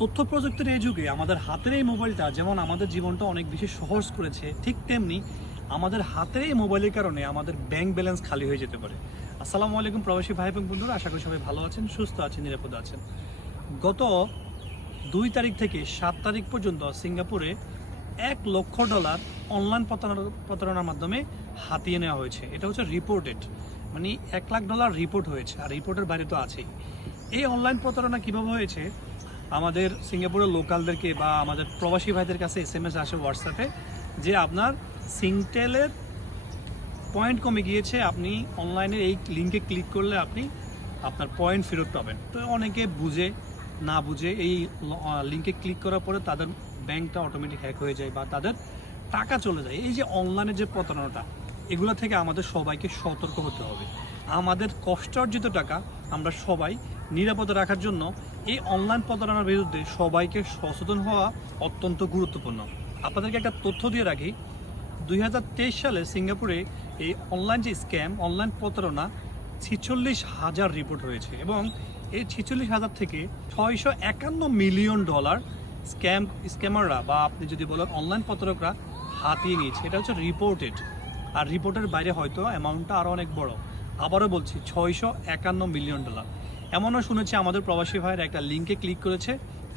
তথ্য প্রযুক্তির এই যুগে আমাদের হাতের এই মোবাইলটা যেমন আমাদের জীবনটা অনেক বেশি সহজ করেছে, ঠিক তেমনি আমাদের হাতের এই মোবাইলের কারণে আমাদের ব্যাংক ব্যালেন্স খালি হয়ে যেতে পারে। আসসালামু আলাইকুম প্রবাসী ভাই এবং বন্ধুরা, আশা করি সবাই ভালো আছেন, সুস্থ আছেন, নিরাপদে আছেন। গত 2 তারিখ থেকে 7 তারিখ পর্যন্ত সিঙ্গাপুরে $1 লক্ষ অনলাইন প্রতারণার মাধ্যমে হাতিয়ে নেওয়া হয়েছে। এটা হচ্ছে রিপোর্টেড, মানে $1 লাখ রিপোর্ট হয়েছে, আর রিপোর্টের বাইরে তো আছেই। এই অনলাইন প্রতারণা কীভাবে হয়েছে, আমাদের সিঙ্গাপুরের লোকালদেরকে বা আমাদের প্রবাসী ভাইদের কাছে SMS আসে হোয়াটসঅ্যাপে যে আপনার সিংটেলের পয়েন্ট কমে গিয়েছে, আপনি অনলাইনে এই লিঙ্কে ক্লিক করলে আপনি আপনার পয়েন্ট ফেরত পাবেন। তো অনেকে বুঝে না বুঝে এই লিঙ্কে ক্লিক করার পরে তাদের ব্যাংকটা অটোমেটিক হ্যাক হয়ে যায় বা তাদের টাকা চলে যায়। এই যে অনলাইনে যে প্রতারণাটা, এগুলো থেকে আমাদের সবাইকে সতর্ক হতে হবে। আমাদের কষ্টার্জিত টাকা আমরা সবাই নিরাপদে রাখার জন্য এই অনলাইন প্রতারণার বিরুদ্ধে সবাইকে সচেতন হওয়া অত্যন্ত গুরুত্বপূর্ণ। আপনাদেরকে একটা তথ্য দিয়ে রাখি, 2023 সালে সিঙ্গাপুরে এই অনলাইন যে স্ক্যাম, অনলাইন প্রতারণা 46,000 রিপোর্ট হয়েছে এবং এই 46,000 থেকে $651 মিলিয়ন স্ক্যামাররা বা আপনি যদি বলেন অনলাইন প্রতারকরা হাতিয়ে নিয়েছে। এটা হচ্ছে রিপোর্টেড, আর রিপোর্টের বাইরে হয়তো অ্যামাউন্টটা আরও অনেক বড়। আবারও বলছি, $651 মিলিয়ন। এমনও শুনেছি আমাদের প্রবাসী ভাইয়ের একটা লিঙ্কে ক্লিক করেছে,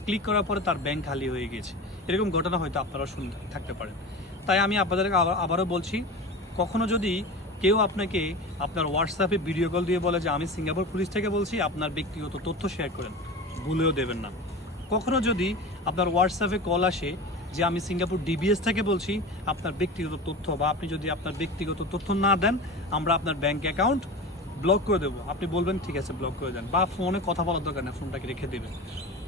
ক্লিক করার পরে তার ব্যাংক খালি হয়ে গেছে। এরকম ঘটনা হয়তো আপনারা শুনে থাকতে পারেন। তাই আমি আপনাদেরকে আবারও বলছি, কখনো যদি কেউ আপনাকে আপনার হোয়াটসঅ্যাপে ভিডিও কল দিয়ে বলে যে আমি সিঙ্গাপুর পুলিশ থেকে বলছি, আপনার ব্যক্তিগত তথ্য শেয়ার করেন, ভুলেও দেবেন না। কখনো যদি আপনার হোয়াটসঅ্যাপে কল আসে যে আমি সিঙ্গাপুর DBS থেকে বলছি, আপনার ব্যক্তিগত তথ্য বা আপনি যদি আপনার ব্যক্তিগত তথ্য না দেন, আমরা আপনার ব্যাংক অ্যাকাউন্ট ব্লক করে দেবো। আপনি বলবেন ঠিক আছে, ব্লক করে দেন, বা ফোনে কথা বলার দরকার না, ফোনটাকে রেখে দেবেন।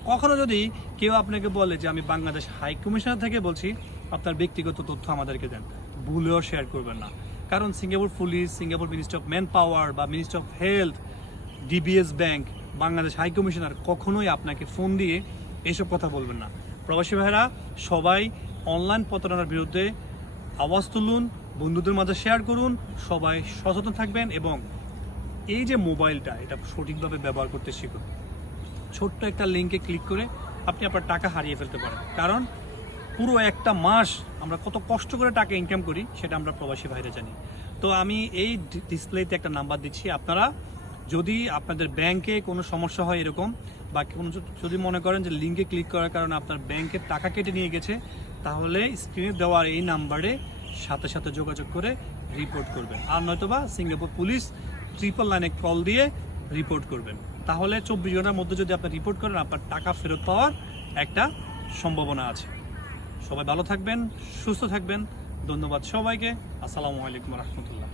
কখনো যদি কেউ আপনাকে বলে যে আমি বাংলাদেশ হাই কমিশনার থেকে বলছি, আপনার ব্যক্তিগত তথ্য আমাদেরকে দেন, ভুলেও শেয়ার করবেন না। কারণ Singapore police, Singapore ministry of man power বা ministry of health, DBS bank, Bangladesh high commissioner কখনোই আপনাকে ফোন দিয়ে এইসব কথা বলবেন না। প্রবাসী ভাইরা সবাই অনলাইন প্রতারণার বিরুদ্ধে আওয়াজ তুলুন, বন্ধুদের মাঝে শেয়ার করুন, সবাই সচেতন থাকবেন এবং এই যে মোবাইলটা, এটা সঠিকভাবে ব্যবহার করতে শিখুন। ছোট্ট একটা লিঙ্কে ক্লিক করে আপনি আপনার টাকা হারিয়ে ফেলতে পারেন, কারণ পুরো একটা মাস আমরা কত কষ্ট করে টাকা ইনকাম করি সেটা আমরা প্রবাসী ভাইরা জানি। তো আমি এই ডিসপ্লেতে একটা নাম্বার দিচ্ছি, আপনারা যদি আপনাদের ব্যাংকে কোনো সমস্যা হয় এরকম, বা কোনো যদি মনে করেন যে লিঙ্কে ক্লিক করার কারণে আপনার ব্যাংকের টাকা কেটে নিয়ে গেছে, তাহলে স্ক্রিনে দেওয়ার এই নাম্বারে সাথে সাথে যোগাযোগ করে রিপোর্ট করবেন, আর নয়তোবা সিঙ্গাপুর পুলিশ 999-এ কল দিয়ে রিপোর্ট করবেন। তাহলে 24 ঘন্টার মধ্যে যদি আপনি রিপোর্ট করেন, আপনার টাকা ফেরত পাওয়ার একটা সম্ভাবনা আছে। সবাই ভালো থাকবেন, সুস্থ থাকবেন। ধন্যবাদ সবাইকে। আসসালামু আলাইকুম রহমতুল্লাহ।